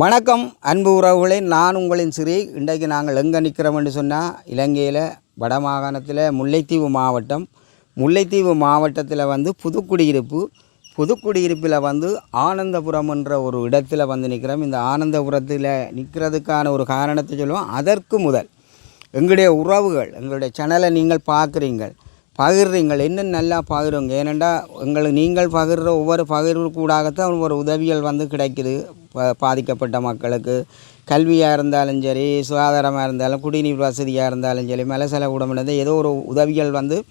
வணக்கம் அன்பு உறவுகளே. நான் உங்களின் சிறி. இன்றைக்கு நாங்கள் எங்கே நிற்கிறோம்னு சொன்னால் இலங்கையில் வடமாகாணத்தில் முல்லைத்தீவு மாவட்டம். முல்லைத்தீவு மாவட்டத்தில் வந்து புதுக்குடியிருப்பு. புதுக்குடியிருப்பில் வந்து ஆனந்தபுரம் என்ற ஒரு இடத்துல வந்து நிற்கிறோம் இந்த ஆனந்தபுரத்தில் நிற்கிறதுக்கான ஒரு காரணத்தை சொல்லுவோம். அதற்கு முதல் எங்களுடைய உறவுகள் எங்களுடைய சேனலை நீங்கள் பார்க்குறீங்கள் பகிர்றீங்கள். இன்னும் நல்லா பகிருங்க? ஏனெண்டா எங்களுக்கு நீங்கள் பகிர்ற ஒவ்வொரு பகிர்வு கூடாகத்தான் ஒவ்வொரு உதவிகள் வந்து கிடைக்குது. ப- பாதிக்கப்பட்ட மக்களுக்கு. கல்வியாக இருந்தாலும் சரி சுகாதாரமாக இருந்தாலும் குடிநீர் வசதியாக இருந்தாலும் சரி மலசல கூடம் ஏதோ ஒரு உதவிகள் வந்து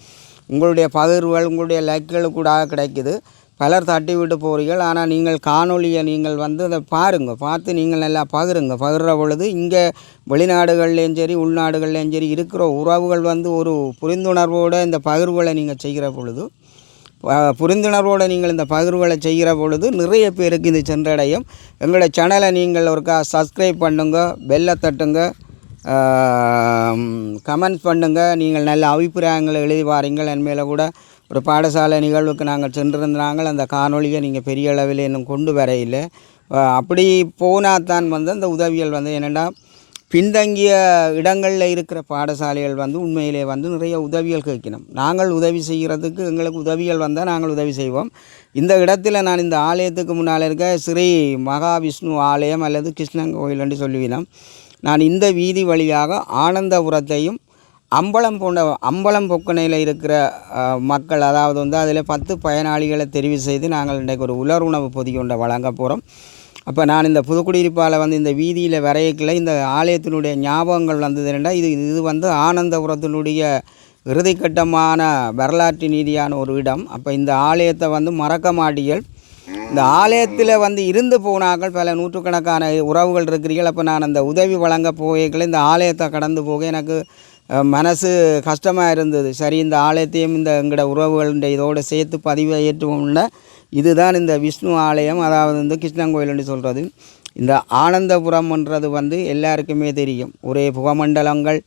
உங்களுடைய பகிர்வுகள் உங்களுடைய லைக்குகளுக்கூடாக கிடைக்குது. பலர் தட்டி விட்டு போகிறீர்கள் ஆனால் நீங்கள் காணொலியை நீங்கள் வந்து அதை பாருங்க. பார்த்து நீங்கள் நல்லா பகிருங்க. பகிர்ற பொழுது இங்கே வெளிநாடுகள்லேயும் சரி உள்நாடுகள்லேயும் சரி இருக்கிற உறவுகள் வந்து ஒரு புரிந்துணர்வோடு இந்த பகிர்வுகளை நீங்கள் செய்கிற பொழுது புரிந்துணர்வோடு நீங்கள் இந்த பகிர்வுகளை செய்கிற பொழுது நிறைய பேருக்கு இது சென்றடையும். எங்களுடைய சேனலை நீங்கள் ஒருக்கா சப்ஸ்கிரைப் பண்ணுங்க பெல்லை தட்டுங்க கமெண்ட்ஸ் பண்ணுங்கள் நீங்கள் நல்ல அபிப்பிராயங்களை எழுதி பாருங்கள் என் மேலே கூட ஒரு பாடசாலை நிகழ்வுக்கு நாங்கள் சென்றிருந்தாங்கள் அந்த காணொளியை நீங்கள் பெரிய அளவில் இன்னும் கொண்டு வரையில் அப்படி போனால் தான் வந்து அந்த உதவிகள் வந்து என்னென்னா பின்தங்கிய இடங்களில் இருக்கிற பாடசாலைகள் வந்து உண்மையிலே வந்து நிறைய உதவிகள் கேட்கணும். நாங்கள் உதவி செய்கிறதுக்கு எங்களுக்கு உதவிகள் வந்தால் நாங்கள் உதவி செய்வோம். இந்த இடத்துல நான் இந்த ஆலயத்துக்கு முன்னால் இருக்க ஸ்ரீ மகாவிஷ்ணு ஆலயம் அல்லது கிருஷ்ணன் கோயில் என்று சொல்லுவினோம். நான் இந்த வீதி வழியாக ஆனந்தபுரத்தையும் அம்பலம் போன்ற அம்பலம் பொக்கனையில் இருக்கிற மக்கள் அதாவது வந்து அதில் பத்து பயனாளிகளை தெரிவு செய்து நாங்கள் இன்றைக்கு ஒரு உலர் உணவு பொதிக்கொண்ட வழங்க போகிறோம் அப்போ நான் இந்த புதுக்குடியிருப்பால் வந்து இந்த வீதியில் வரையக்கில் இந்த ஆலயத்தினுடைய ஞாபகங்கள் வந்தது இது இது வந்து ஆனந்தபுரத்தினுடைய இறுதிக்கட்டமான வரலாற்று நீதியான ஒரு இடம். அப்போ இந்த ஆலயத்தை வந்து மறக்க மாட்டீர்கள். இந்த ஆலயத்தில் வந்து இருந்து போனார்கள். பல நூற்றுக்கணக்கான உறவுகள் இருக்கிறீர்கள். அப்போ நான் அந்த உதவி வழங்க போகைகள் இந்த ஆலயத்தை கடந்து போக எனக்கு மனசு கஷ்டமாக இருந்தது சரி இந்த ஆலயத்தையும் இந்த எங்களோட உறவுகளுடைய இதோடு சேர்த்து பதிவை ஏற்றுவோம்ல. இதுதான் இந்த விஷ்ணு ஆலயம் அதாவது வந்து கிருஷ்ணன் கோயில்னு சொல்கிறது இந்த ஆனந்தபுரம்ன்றது வந்து எல்லாருக்குமே தெரியும். ஒரே புகமண்டலங்கள்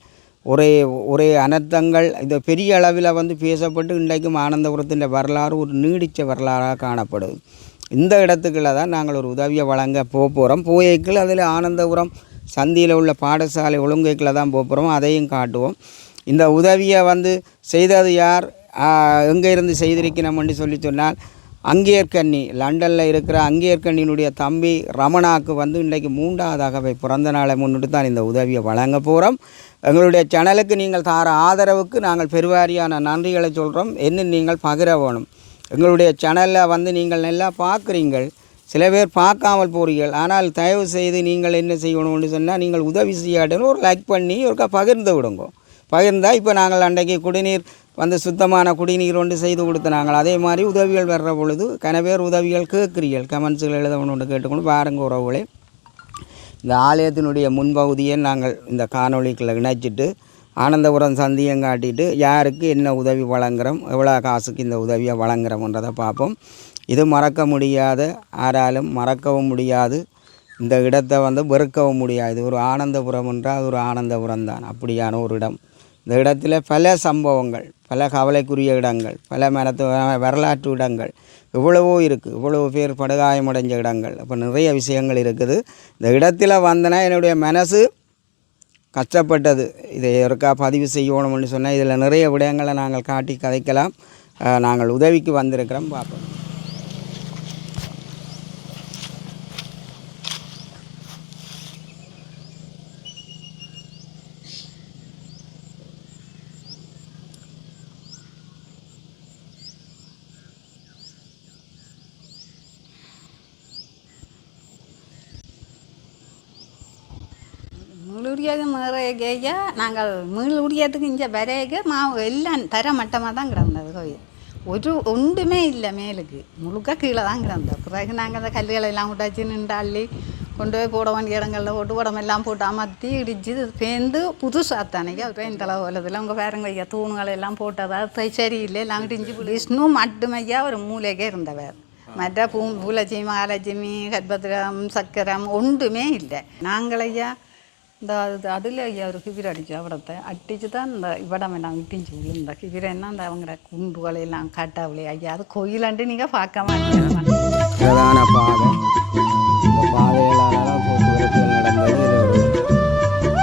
ஒரே ஒரே அனர்த்தங்கள் இந்த பெரிய அளவில் வந்து பேசப்பட்டு இன்றைக்கும் ஆனந்தபுரத்தின் வரலாறு ஒரு நீடித்த வரலாறாக காணப்படுது. இந்த இடத்துக்குள்ள தான் நாங்கள் ஒரு உதவியை வழங்க போக போகிறோம் போய்க்கில் அதில் ஆனந்தபுரம் சந்தியில் உள்ள பாடசாலை ஒழுங்கைக்கில் தான் போக போகிறோம் அதையும் காட்டுவோம். இந்த உதவியை வந்து செய்தது யார்? எங்கே இருந்து செய்திருக்கிறோம்னு சொல்லி சொன்னால் அங்கேற்கண்ணி லண்டனில் இருக்கிற அங்கேற்கண்ணியினுடைய தம்பி ரமணாக்கு வந்து இன்றைக்கு மூன்றாவதாகவே பிறந்த நாளை முன்னிட்டு தான் இந்த உதவியை வழங்க போகிறோம் எங்களுடைய சேனலுக்கு நீங்கள் தார ஆதரவுக்கு நாங்கள் பெருவாரியான நன்றிகளை சொல்கிறோம் என்ன நீங்கள் பகிர வேணும்? எங்களுடைய சேனலில் வந்து நீங்கள் நல்லா பார்க்குறீங்கள் சில பேர் பார்க்காமல் போறீர்கள். ஆனால் தயவு செய்து நீங்கள் என்ன செய்யணும்னு சொன்னால் நீங்கள் உதவி செய்யாட்டணும் ஒரு லைக் பண்ணி ஒருக்கா பகிர்ந்து விடுங்க. பகிர்ந்தால் இப்போ நாங்கள் அன்றைக்கு குடிநீர் வந்து சுத்தமான குடிநீர் ஒன்று செய்து கொடுத்த நாங்கள் அதே மாதிரி உதவிகள் வர்ற பொழுது கனவேர் உதவிகள் கேட்குறீர்கள். கமெண்ட்ஸுகள் ஒன்று கேட்டுக்கொண்டு பாருங்க உறவுகளே. இந்த ஆலயத்தினுடைய முன்பகுதியை நாங்கள் இந்த காணொலிக்குள்ளே இணைச்சிட்டு ஆனந்தபுரம் சந்தியம் காட்டிட்டு யாருக்கு என்ன உதவி வழங்குறோம் எவ்வளோ காசுக்கு இந்த உதவியை வழங்குகிறோம்ன்றதை பார்ப்போம். இது மறக்க முடியாத யாராலும் மறக்கவும் முடியாது. இந்த இடத்தை வந்து வெறுக்கவும் முடியாது. ஒரு ஆனந்தபுரம் என்றால் அது ஒரு ஆனந்தபுரம் தான். அப்படியான ஒரு இடம். இந்த இடத்துல பல சம்பவங்கள் பல கவலைக்குரிய இடங்கள் பல மரத்து வரலாற்று இடங்கள். இவ்வளவோ இருக்குது இவ்வளவு பேர் படுகாயமடைஞ்ச இடங்கள். அப்போ நிறைய விஷயங்கள் இருக்குது. இந்த இடத்துல வந்தனா என்னுடைய மனசு கஷ்டப்பட்டது. இதை இருக்கா பதிவு செய்யணும்னு சொன்னால் இதில் நிறைய விடயங்களை நாங்கள் காட்டி கதைக்கலாம். நாங்கள் உதவிக்கு வந்திருக்கிறோம். பார்ப்போம். மீளுடியாது மேறையா நாங்கள் மீள் மீளுடியத்துக்கு இங்கே வரையக மாவு எல்லாம் தர மட்டமாக தான் கிடந்தது கோயில். ஒரு ஒன்றுமே இல்லை மேலுக்கு. முழுக்க கீழே தான் கிடந்தோம் பிறகு நாங்கள் அந்த கல்லுகளை எல்லாம் விட்டாச்சு நின்று அள்ளி கொண்டு போய் போட வேண்டிய இடங்களில் போட்டு உடம்பெல்லாம் போட்டு அமர்த்தி இடிச்சு பேர்ந்து புதுசாக தானேங்க அது பெயின் தலை உள்ளதில் உங்கள் பேரங்க ஐயா தூணுகளை எல்லாம் போட்டதா? சரியில்லை. எல்லாம் இடிஞ்சு விஷ்ணு மட்டுமையா ஒரு மூலைக்கே இருந்தவர். மற்ற பூ பூலட்சுமி மகாலட்சுமி கர்ப்பத்திரம் சக்கரம் ஒன்றுமே இல்லை. நாங்களையா എന്താ ഇത് അതിൽ ഒരു കിവിരടിച്ചു അവിടത്തെ അടിച്ചിട്ട് എന്താ ഇവിടെ വേണം വീട്ടിൽ ചെയ്യും എന്താ കിവിരെന്നാ എന്താ അവങ്ങളുടെ കുണ്ടുകളെല്ലാം കാട്ടാവിളി ആക്കി അത് കൊയിലാണ്ട് നിങ്ങൾ പാക്കാൻ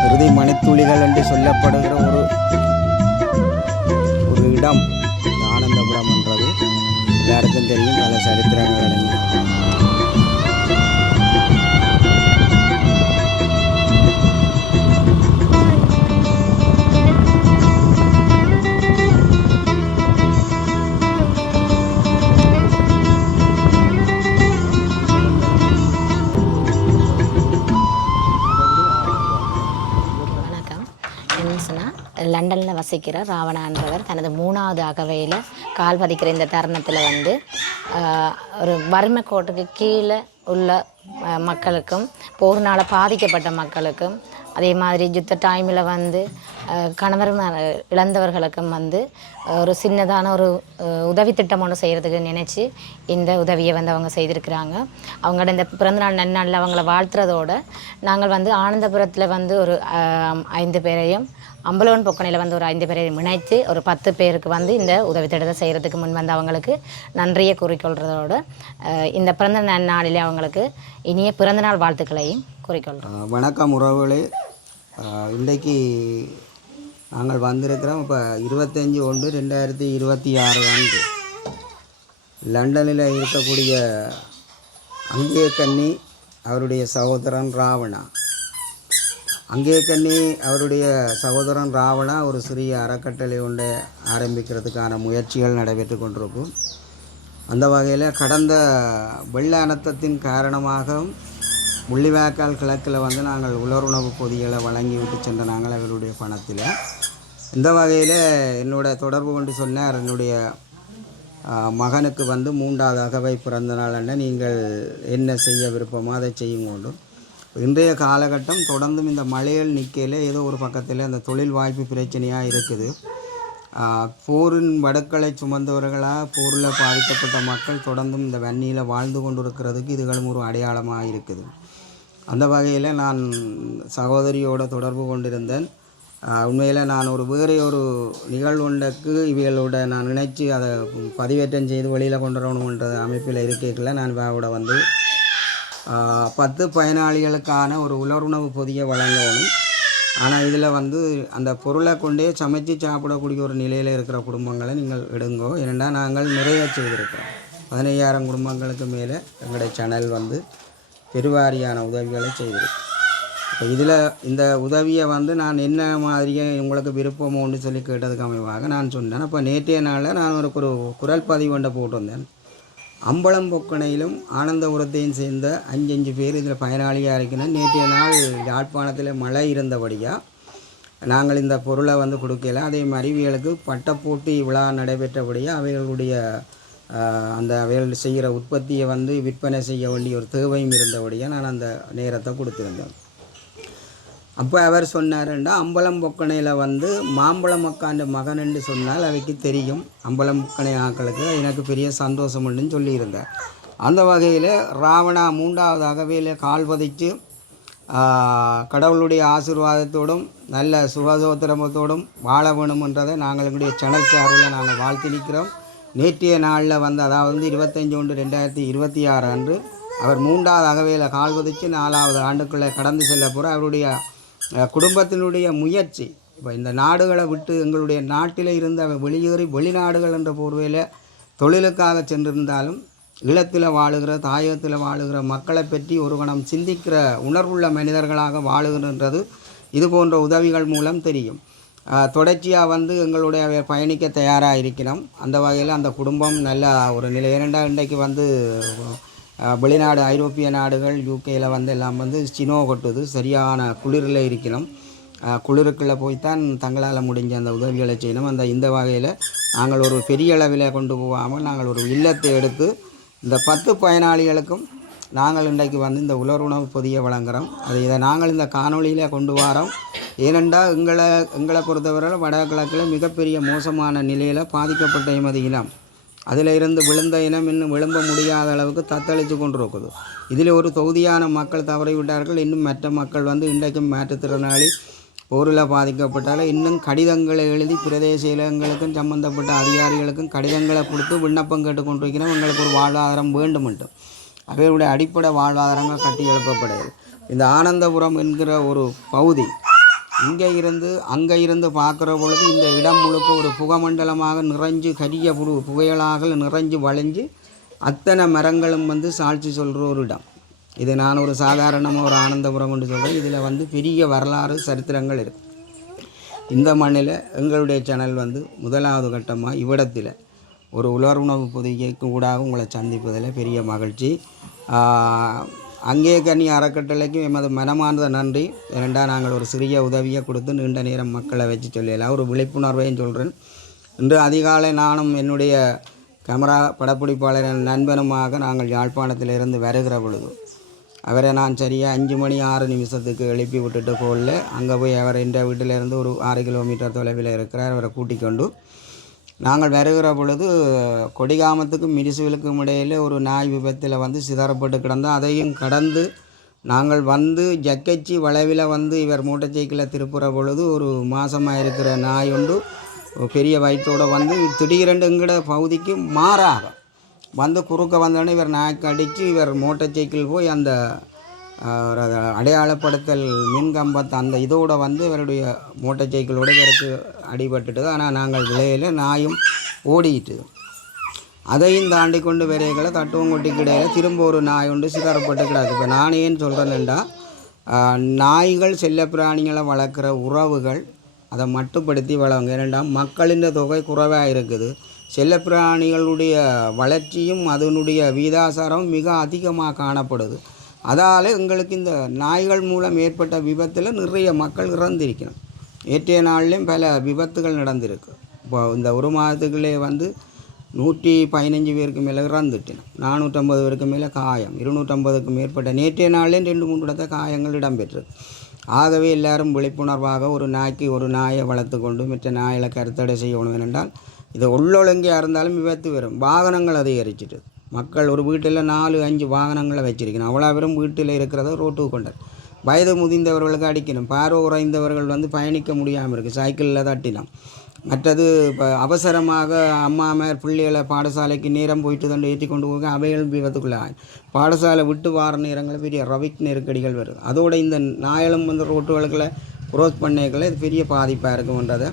இறுதி மணித்துளிகள் என்று சொல்லப்படுகிற ஒரு ஒரு இடம் ஆனந்தபுரம் என்றது எல்லாருக்கும் தெரியும் பல சரித்திரங்கள் அடங்கின வசிக்கிற ராவணான்றவர் தனது மூணாவது அகவையில் கால் பதிக்கிற இந்த தருணத்தில் வந்து ஒரு வறுமை கோட்டுக்கு கீழே உள்ள மக்களுக்கும் போர்னால் பாதிக்கப்பட்ட மக்களுக்கும் அதே மாதிரி யுத்த டைமில் வந்து கணவர் இழந்தவர்களுக்கும் வந்து ஒரு சின்னதான ஒரு உதவி திட்டம் ஒன்று செய்கிறதுக்கு நினச்சி இந்த உதவியை வந்து அவங்க செய்திருக்கிறாங்க. அவங்களோட இந்த பிறந்தநாள் நன்னாளில் அவங்கள வாழ்த்துறதோட நாங்கள் வந்து ஆனந்தபுரத்தில் வந்து ஒரு ஐந்து பேரையும் அம்பலவன் பொக்கனையில் வந்து ஒரு ஐந்து பேரையும் இணைத்து ஒரு பத்து பேருக்கு வந்து இந்த உதவி திட்டத்தை செய்கிறதுக்கு முன் வந்து அவங்களுக்கு நன்றியை கூறிக்கொள்கிறதோடு இந்த பிறந்த நன்னாளிலே அவங்களுக்கு இனிய பிறந்தநாள் வாழ்த்துக்களையும் குறிக்கொள்கிறோம் வணக்கம் உறவுகளே. இன்றைக்கு நாங்கள் வந்திருக்கிறோம் இப்போ இருபத்தஞ்சி ஒன்று ரெண்டாயிரத்தி இருபத்தி ஆறு அன்று. லண்டனில் இருக்கக்கூடிய அங்கே கன்னி அவருடைய சகோதரன் ராவணா. அங்கே கன்னி அவருடைய சகோதரன் ராவணா ஒரு சிறிய அறக்கட்டளை ஒன்றை ஆரம்பிக்கிறதுக்கான முயற்சிகள் நடைபெற்று கொண்டிருக்கும். அந்த வகையில் கடந்த வெள்ள அனர்த்தத்தின் காரணமாக முள்ளிவாய்க்கால் கிழக்கில் வந்து நாங்கள் உலருணவு பொதிகளை வழங்கி விட்டு சென்ற நாங்கள் அவருடைய பணத்தில். இந்த வகையில் என்னோட தொடர்பு கொண்டு சொன்னார் என்னுடைய மகனுக்கு வந்து மூன்றாவது அகவை பிறந்த நாள் நீங்கள் என்ன செய்ய விருப்பமோ அதை செய்யும் கொண்டும் இன்றைய காலகட்டம் தொடர்ந்தும் இந்த மலையில் நிற்கையில் ஏதோ ஒரு பக்கத்தில் அந்த தொழில் வாய்ப்பு பிரச்சனையாக இருக்குது. போரின் வடக்களை சுமந்தவர்களாக போரில் பாதிக்கப்பட்ட மக்கள் தொடர்ந்தும் இந்த வன்னியில் வாழ்ந்து கொண்டிருக்கிறதுக்கு இதுகளும் ஒரு அடையாளமாக இருக்குது. அந்த வகையில் நான் சகோதரியோட தொடர்பு கொண்டிருந்தேன். உண்மையில் நான் ஒரு வேறு ஒரு நிகழ்வுண்டக்கு இவைகளோட நான் நினைச்சு அதை பதிவேற்றம் செய்து வெளியில் கொண்டு வரணுன்ற அமைப்பில் இருக்கல நான் இவாவோட வந்து பத்து பயனாளிகளுக்கான ஒரு உலருணவு பொதியை வழங்கணும். ஆனால் இதில் வந்து அந்த பொருளை கொண்டே சமைச்சு சாப்பிடக்கூடிய ஒரு நிலையில் இருக்கிற குடும்பங்களை நீங்கள் எடுங்கோ. ஏனென்றால் நாங்கள் நிறைய செய்திருக்கிறோம். பதினையாயிரம் குடும்பங்களுக்கு மேலே எங்களுடைய சேனல் வந்து பெருவாரியான உதவிகளை செய்திருக்கு இப்போ இதில் இந்த உதவியை வந்து நான் என்ன மாதிரியே உங்களுக்கு விருப்பமோன்னு சொல்லி கேட்டதுக்கு அமைவாக நான் சொன்னேன். அப்போ நேற்றைய நாளில் நான் ஒரு குரு குரல் பதிவு ஒன்றை போட்டிருந்தேன் அம்பலம் பொக்கனையிலும் ஆனந்தபுரத்தையும் சேர்ந்த அஞ்சு அஞ்சு பேர் இதில் பயனாளியாக இருக்கணும். நேற்றைய நாள் யாழ்ப்பாணத்தில் மழை இருந்தபடியாக நாங்கள் இந்த பொருளை வந்து கொடுக்கல. அதே மாதிரி இவர்களுக்கு பட்டப்போட்டி விழா நடைபெற்றபடியாக அவைகளுடைய அந்த வேலை செய்கிற உற்பத்தியை வந்து விற்பனை செய்ய வேண்டிய ஒரு தேவையும் இருந்தபடியாக நான் அந்த நேரத்தை கொடுத்துருந்தேன். அப்போ அவர் சொன்னாருண்டா அம்பலம் பொக்கனையில் வந்து மாம்பழம் மக்காண்ட மகன் என்று சொன்னால் அவைக்கு தெரியும். அம்பலம் பொக்கனை ஆக்களுக்கு எனக்கு பெரிய சந்தோஷம் உண்டுன்னு சொல்லியிருந்தார். அந்த வகையில் ராவணா மூன்றாவது அகவையில் கால் பதிச்சு கடவுளுடைய ஆசீர்வாதத்தோடும் நல்ல சுகசோத்திரமத்தோடும் வாழ வேணுமென்றதை நாங்கள் எங்களுடைய சேனல் சார்பில் நாங்கள் வாழ்த்தி நிற்கிறோம். நேற்றைய நாளில் வந்து அதாவது வந்து இருபத்தஞ்சி ஒன்று ரெண்டாயிரத்தி இருபத்தி ஆறு அன்று அவர் மூன்றாவது அகவையில் கால் குதித்து நாலாவது ஆண்டுக்குள்ளே கடந்து செல்ல போகிற அவருடைய குடும்பத்தினுடைய முயற்சி. இப்போ இந்த நாடுகளை விட்டு எங்களுடைய நாட்டில் இருந்து அவர் வெளியேறி வெளிநாடுகள் என்ற போர்வையில் தொழிலுக்காக சென்றிருந்தாலும் ஈழத்தில் வாழுகிற தாயகத்தில் வாழுகிற மக்களை பற்றி ஒரு கணம் சிந்திக்கிற உணர்வுள்ள மனிதர்களாக வாழுகின்றது இது போன்ற உதவிகள் மூலம் தெரியும். தொடர்ச்சியாக வந்து எங்களுடைய பயணிக்க தயாராக இருக்கிறோம். அந்த வகையில் அந்த குடும்பம் நல்ல ஒரு நிலை. இரண்டாம் இன்றைக்கு வந்து வெளிநாடு ஐரோப்பிய நாடுகள் யூகேயில் வந்து எல்லாம் வந்து சினோ கொட்டுது. சரியான குளிரில் இருக்கணும் குளிருக்குள்ளே குளிருக்குள்ளே போய்த்தான் தங்களால் முடிஞ்ச அந்த உதவிகளை செய்யணும். அந்த இந்த வகையில் நாங்கள் ஒரு பெரிய அளவில் கொண்டு போகாமல் நாங்கள் ஒரு இல்லத்தை எடுத்து இந்த பத்து பயனாளிகளுக்கும் நாங்கள் இன்றைக்கு வந்து இந்த உலர் உணவு பொதியை வழங்குகிறோம் அது இதை நாங்கள் இந்த காணொலியில் கொண்டு வரோம். ஏனென்றால் எங்களை எங்களை பொறுத்தவரை வடகிழக்கில் மிகப்பெரிய மோசமான நிலையில் பாதிக்கப்பட்ட எமது இனம். அதில் இருந்து விழுந்த இனம் இன்னும் விளம்ப முடியாத அளவுக்கு தத்தளித்து கொண்டிருக்குது. இதில் ஒரு தொகுதியான மக்கள் தவறிவிட்டார்கள் இன்னும் மற்ற மக்கள் வந்து இன்றைக்கும் மாற்றுத்திறனாளி போரில் பாதிக்கப்பட்டால் இன்னும் கடிதங்களை எழுதி பிரதேச இலங்களுக்கும் சம்பந்தப்பட்ட அதிகாரிகளுக்கும் கடிதங்களை கொடுத்து விண்ணப்பம் கேட்டுக்கொண்டிருக்கிறோம். எங்களுக்கு ஒரு வாழ்வாதாரம் வேண்டுமென்று. அவைகளுடைய அடிப்படை வாழ்வாதாரங்கள் கட்டி எழுப்பப்படுகிறது. இந்த ஆனந்தபுரம் என்கிற ஒரு பகுதி இங்கே இருந்து அங்கே இருந்து பார்க்குற பொழுது இந்த இடம் முழுக்க ஒரு புகமண்டலமாக நிறைஞ்சு கரிய புழு புகையலாக நிறைஞ்சு வளைஞ்சு அத்தனை மரங்களும் வந்து சாட்சி சொல்கிற ஒரு இடம். இது நான் ஒரு சாதாரணமாக ஒரு ஆனந்தபுரம் கொண்டு சொல்கிறேன் இதில் வந்து பெரிய வரலாறு சரித்திரங்கள் இருக்குது இந்த மண்ணில் எங்களுடைய சேனல் வந்து முதலாவது கட்டமாக இவ்விடத்தில் ஒரு உலர் உணவு பொதிகைக்கு ஊடாக உங்களை சந்திப்பதில் பெரிய மகிழ்ச்சி. ஆஹ், அங்கே கனி அறக்கட்டளைக்கும் எமது மனமார்ந்த நன்றி. ஏனெண்டா நாங்கள் ஒரு சிறிய உதவியை கொடுத்து நீண்ட நேரம் மக்களை வச்சு சொல்லலாம் ஒரு விழிப்புணர்வையும் சொல்கிறேன் இன்று அதிகாலை நானும் என்னுடைய கேமரா படப்பிடிப்பாளரின் நண்பனுமாக நாங்கள் யாழ்ப்பாணத்திலிருந்து வருகிற பொழுது அவரை நான் சரியாக அஞ்சு மணி ஆறு நிமிஷத்துக்கு எழுப்பி விட்டுட்டு போகல. அங்கே போய் அவர் என்ற வீட்டிலேருந்து ஒரு ஆறு கிலோமீட்டர் தொலைவில் இருக்கிறார். அவரை கூட்டிக் கொண்டு நாங்கள் வருகிற பொழுது கொடிகாமத்துக்கும் மிரிசுவிலுக்கும் இடையில் ஒரு நாய் விபத்தில் வந்து சிதறப்பட்டு கிடந்தோம். அதையும் கடந்து நாங்கள் வந்து ஜக்கச்சி வளைவில் வந்து இவர் மூட்டை சைக்கிளில் திருப்புற பொழுது ஒரு மாசமாக இருக்கிற நாய் ஒன்று பெரிய வயிற்றோடு வந்து திடீரென்று எங்கட பகுதிக்கு மாறாக வந்து குறுக்க வந்தோடனே இவர் நாய்க்கு அடித்து இவர் மோட்டார் சைக்கிள் போய் அந்த ஒரு அடையாளப்படுத்தல் மின்கம்பத்தை அந்த இதோட வந்து இவருடைய மோட்டார் சைக்கிளோட இவருக்கு அடிபட்டுட்டு ஆனால் நாங்கள் விலையில் நாயும் ஓடிட்டு. அதையும் தாண்டி கொண்டு விரைகளை தட்டுவங்கொட்டிக்கு இடையில் திரும்ப ஒரு நாய் உண்டு சிதறப்பட்டு கிடக்கு. இப்போ நான் ஏன் சொல்கிறேன்டா நாய்கள் செல்லப்பிராணிகளை வளர்க்குற உறவுகள் அதை மட்டுப்படுத்தி வளவங்க ஏனெண்டா மக்களின் தொகை குறைவாக இருக்குது. செல்லப்பிராணிகளுடைய வளர்ச்சியும் அதனுடைய வீதாசாரம் மிக அதிகமாக காணப்படுது. அதால் எங்களுக்கு இந்த நாய்கள் மூலம் ஏற்பட்ட விபத்தில் நிறைய மக்கள் இறந்திருக்கணும் நேற்றைய நாள்லேயும் பல விபத்துகள் நடந்திருக்கு. இப்போ இந்த ஒரு மாதத்துக்குள்ளே வந்து நூற்றி பதினஞ்சு பேருக்கு மேலே இறந்துட்டேன். நானூற்றம்பது பேருக்கு மேலே காயம். இருநூற்றம்பதுக்கு மேற்பட்ட நேற்றைய நாள்லேயும் ரெண்டு மூன்று இடத்த காயங்கள் இடம்பெற்று. ஆகவே எல்லாரும் விழிப்புணர்வாக ஒரு நாய்க்கு ஒரு நாயை வளர்த்து கொண்டு மற்ற நாய்களை கருத்தடை செய்யணும் என்றால் இதை உள்ளொழுங்கியாக இருந்தாலும் விபத்து வரும். வாகனங்கள் அதிகரிச்சிட்டு. மக்கள் ஒரு வீட்டில் நாலு அஞ்சு வாகனங்களை வச்சிருக்கணும். அவ்வளோ பேரும் வீட்டில் இருக்கிறத ரோட்டுக்கு கொண்டார் வயது முதிர்ந்தவர்களுக்கு அடிக்கணும். பார்வை குறைந்தவர்கள் வந்து பயணிக்க முடியாமல் இருக்குது சைக்கிளில் தட்டினோம் மற்றது இப்போ அவசரமாக அம்மாமார் பிள்ளைகளை பாடசாலைக்கு நேரம் போயிட்டு தண்டு ஏற்றி கொண்டு போக அவைகள் விபத்துக்குள்ள பாடசாலை விட்டு வார நேரங்களில் பெரிய ரவிக் நெருக்கடிகள் வருது. அதோட இந்த நாயளும் வந்து ரோட்டுகளுக்குள்ள குரோஸ் பண்ணைகளை இது பெரிய பாதிப்பாக இருக்கும்ன்றதை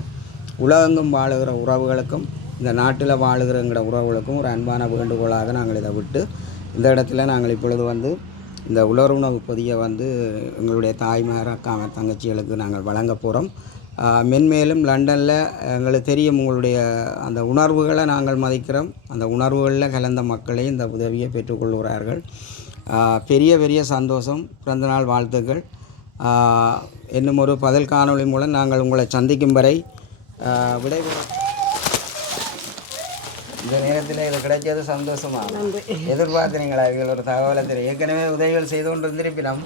உலகெங்கும் வாழுகிற உறவுகளுக்கும் இந்த நாட்டில் வாழுகிறங்கிற உறவுகளுக்கும் ஒரு அன்பான வேண்டுகோளாக நாங்கள் இதை விட்டு இந்த இடத்துல நாங்கள் இப்பொழுது வந்து இந்த உலருணவு பொதியை வந்து எங்களுடைய தாய்மார் அக்கா தங்கச்சிகளுக்கு நாங்கள் வழங்க போகிறோம் மென்மேலும் லண்டனில் எங்களுக்கு தெரியும் உங்களுடைய அந்த உணர்வுகளை நாங்கள் மதிக்கிறோம். அந்த உணர்வுகளில் கலந்த மக்களே இந்த உதவியை பெற்றுக்கொள்கிறார்கள் பெரிய பெரிய சந்தோஷம் பிறந்தநாள் வாழ்த்துக்கள். இன்னும் ஒரு பதில் காணொளி மூலம் நாங்கள் உங்களை சந்திக்கும் வரை ஆஹ் விடைபெறும் இந்த நேரத்தில் இது கிடைச்சது சந்தோஷமா எதிர்பார்த்தீங்களா? ஒரு தகவலை தெரியும் ஏற்கனவே உதவிகள் செய்து கொண்டு இருந்திருப்பினோம்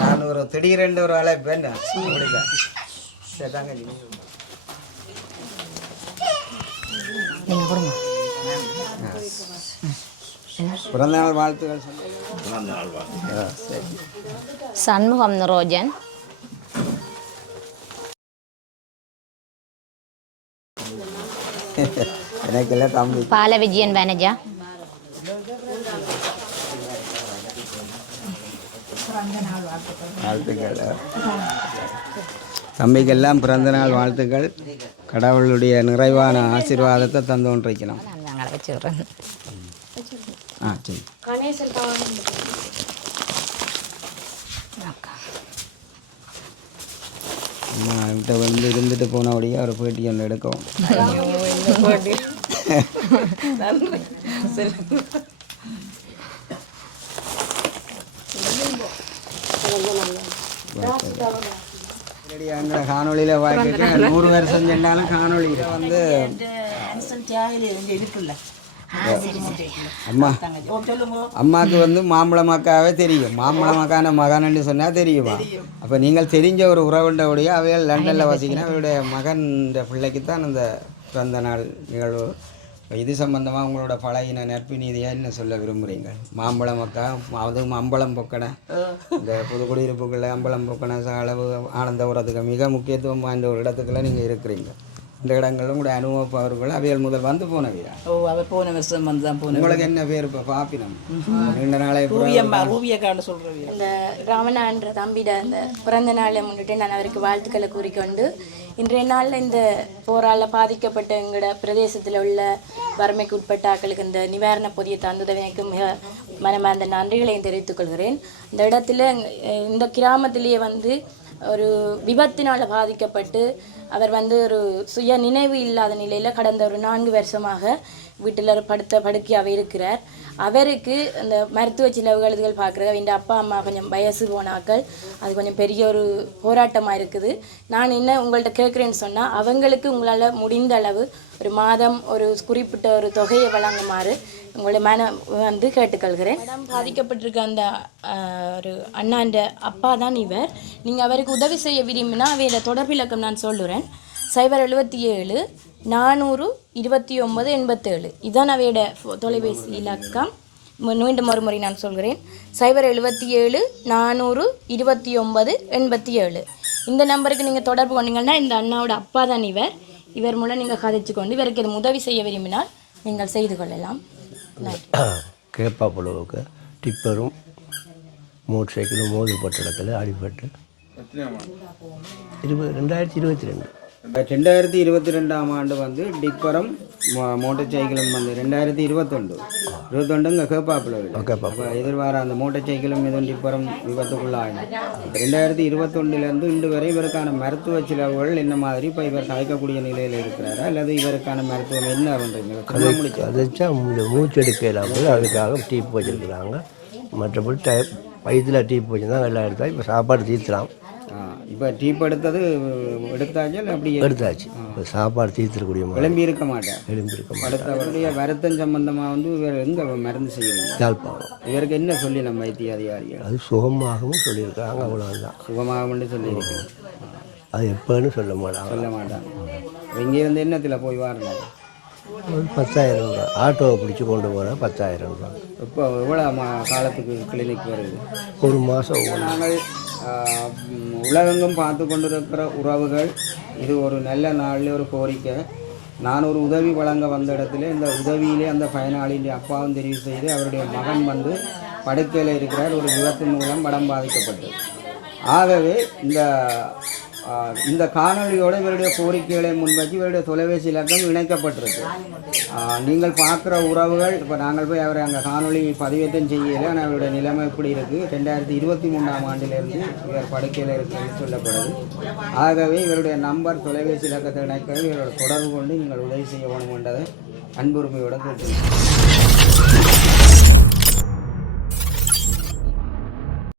நான் ஒரு திடீரென்று ஒரு என்ன? கொடுக்க சரி தாங்க நீங்க. நீங்கள் கொடுங்க. பிறந்தநாள் வாழ்த்துக்கள் சண்முகம் நிரோஜன் எனக்கெல்லாம் தம்பி. பால விஜயன் வனஜா வாழ்த்துக்கள். தம்பிக்கெல்லாம் பிறந்தநாள் வாழ்த்துக்கள். கடவுளுடைய நிறைவான ஆசீர்வாதத்தை தந்து கொண்டிருக்கணும் ஆ சரி அம்மா கிட்ட வந்து இருந்துட்டு போனபடியே ஒரு பேட்டி ஒன்று எடுக்கும் காணொளியில் வாங்கிட்டு நூறு வருஷம் சென்றாலும் காணொளியில் வந்து அம்மா அம்மாவுக்கு வந்து மாம்பழமாக்காவே தெரியும். மாம்பழமாக்கான மகன்னு சொன்னால் தெரியுமா? அப்போ நீங்கள் தெரிஞ்ச ஒரு உறவுண்டவுடைய அவைகள் லண்டனில் வசிக்கணும் அவருடைய மகன் பிள்ளைக்கு தான் அந்த பிறந்த நாள் நிகழ்வு. இது சம்பந்தமாக உங்களோட பழையின நட்பு நீதியாக என்ன சொல்ல விரும்புகிறீங்க மாம்பழம் மக்கா அதுவும் அம்பலம் பொக்கடை இந்த புது குடியிருப்புகளில் அம்பலம் பொக்கடை அளவு ஆனந்த உரத்துக்கு மிக முக்கியத்துவம் வாய்ந்த ஒரு இடத்துக்குள்ள நீங்கள் இருக்கிறீங்க. இந்த இடங்களும் கூட அனுபவப்பவர்கள் அவைகள் முதல் வந்து போனவையா? ஓ அவர் போன வருஷம் வந்து தான் போன உங்களுக்கு என்ன பேர் இப்போ பாப்பினம்? நீண்ட நாளை ரூபியம்மா ரூபியக்கான்னு சொல்கிறவி இந்த ராவணான்ற தம்பிட அந்த பிறந்த நாளை முன்னிட்டு நான் அவருக்கு வாழ்த்துக்களை கூறிக்கொண்டு இன்றைய நாளில் இந்த போரால் பாதிக்கப்பட்ட எங்களோட பிரதேசத்தில் உள்ள வறுமைக்கு உட்பட்ட ஆட்களுக்கு இந்த நிவாரண பொதியை தந்துதவிக்கு மிக மனமார்ந்த நன்றிகளையும் தெரிவித்துக் கொள்கிறேன். இந்த இடத்துல இந்த கிராமத்திலேயே வந்து ஒரு விபத்தினால் பாதிக்கப்பட்டு அவர் வந்து ஒரு சுய நினைவு இல்லாத நிலையில் கடந்த ஒரு நான்கு வருஷமாக வீட்டில் படுத்த படுக்கையாகவே இருக்கிறார். அவருக்கு அந்த மருத்துவ செலவுகளுகள் பார்க்குறது என் அப்பா அம்மா கொஞ்சம் வயசு போனாக்கள் அது கொஞ்சம் பெரிய ஒரு போராட்டமாக இருக்குது. நான் என்ன உங்கள்கிட்ட கேட்குறேன்னு சொன்னால் அவங்களுக்கு உங்களால் முடிந்த அளவு ஒரு மாதம் ஒரு குறிப்பிட்ட ஒரு தொகையை வழங்குமாறு உங்களுடைய மன வந்து கேட்டுக்கொள்கிறேன். மேடம் பாதிக்கப்பட்டிருக்க அந்த ஒரு அண்ணாண்ட அப்பா தான் இவர். நீங்கள் அவருக்கு உதவி செய்ய விரும்பினா அவையோட தொடர்பிலக்கம் நான் சொல்லுறேன். சைபர் எழுபத்தி ஏழு நானூறு இருபத்தி ஒன்பது எண்பத்தேழு. இதான் அவையோட தொலைபேசி இலக்கம். மீண்டும் மறுமுறை நான் சொல்கிறேன். சைபர் எழுபத்தி ஏழு நானூறு இருபத்தி ஒன்பது எண்பத்தி ஏழு. இந்த நம்பருக்கு நீங்கள் தொடர்பு கொண்டீங்கன்னா இந்த அண்ணாவோட அப்பா தான் இவர். இவர் மூலம் நீங்கள் கதைச்சு கொண்டு இவருக்கு எதுவும் உதவி செய்ய விரும்பினால் நீங்கள் செய்து கொள்ளலாம். கேப்பாப்புலவுக்கு டிப்பரும் மோட்டர் சைக்கிளும் மோதப்பட்ட இடத்துல அடிபட்டு. இருபது ரெண்டாயிரத்தி இருபத்தி ரெண்டு. ரெண்டாயிரத்தி இருபத்தி ரெண்டாம் ஆண்டு வந்து டிப்பரும் மோ- மோட்டார் சைக்கிளும் வந்து ரெண்டாயிரத்தி இருபத்தொண்டு இருபத்தொண்டு இங்கே கேப்பாப்பில் எதிர்வார அந்த மோட்டார் சைக்கிளும் இதுவும் டிப்பரும் விபத்துக்குள்ளாயிடும் இப்போ ரெண்டாயிரத்தி இருபத்தொன்னுலேருந்து இன்று வரை இவருக்கான மருத்துவ செலவுகள் என்ன மாதிரி இப்போ இவர் கலைக்கக்கூடிய நிலையில் இருக்கிறாரா? அல்லது இவருக்கான மருத்துவம் என்ன அதைச்சா மூச்சு எடுக்க இல்லாமல் அதுக்காக டீப் வச்சுருக்குறாங்க. மற்றபடி டை வயிற்றில் டீப் வச்சு தான் எல்லாம் எடுத்தா இப்போ சாப்பாடு தீர்த்துலாம் இப்போ டீப் எடுத்தது எடுத்தாச்சு இல்லை அப்படியே எடுத்தாச்சு. இப்போ சாப்பாடு தீர்த்துக்கூடிய விளம்பி இருக்க மாட்டேன். எழுந்திருக்க மாட்டேன். அடுத்தவருடைய வருத்தம் சம்பந்தமாக வந்து இவர் எங்கே மருந்து செய்யறீங்க யாழ்ப்பாணம். இவருக்கு என்ன சொல்லி நம்ம வைத்திய அதிகாரிகள்? அது சுகமாகவும் சொல்லியிருக்காங்க அவ்வளோதான் சுகமாகணும்னு சொல்லியிருக்கேன் அது எப்போன்னு சொல்ல மாட்டாங்க. சொல்ல மாட்டாங்க. இங்கேருந்து என்னத்தில் போய் வரணும்? பத்தாயிரம் ரூபா. ஆட்டோவை பிடிச்சி கொண்டு போனால் பத்தாயிரம் ரூபா. இப்போ எவ்வளோ மா காலத்துக்கு கிளினிக் வருது? ஒரு மாதம் நாங்கள் உலகெங்கும் பார்த்து கொண்டிருக்கிற உறவுகள் இது ஒரு நல்ல நாளில் ஒரு கோரிக்கை. நான் ஒரு உதவி வழங்க வந்த இடத்துல இந்த உதவியிலே அந்த பயனாளியின் அப்பாவும் தெரிவு செய்து அவருடைய மகன் வந்து படுக்கையில் இருக்கிறார். ஒரு விபத்து மூலம் படம் பாதிக்கப்பட்டது. ஆகவே இந்த இந்த காணொளியோட இவருடைய கோரிக்கைகளை முன்வைத்து இவருடைய தொலைபேசி இலக்கம் இணைக்கப்பட்டிருக்கு. நீங்கள் பார்க்குற உறவுகள் இப்போ நாங்கள் போய் அவரை அங்கே காணொலி பதிவேற்றம் செய்யலை ஆனால் அவருடைய நிலைமை இப்படி இருக்குது ரெண்டாயிரத்தி இருபத்தி மூணாம் ஆண்டிலிருந்து இவர் படுக்கையில் இருக்குன்னு சொல்லப்படுது. ஆகவே இவருடைய நம்பர் தொலைபேசி இலக்கத்தை இணைக்க இவரோட தொடர்பு கொண்டு நீங்கள் உதவி செய்ய வேணும் என்றதை அன்புரிமையோட கேட்டுக்கிறேன்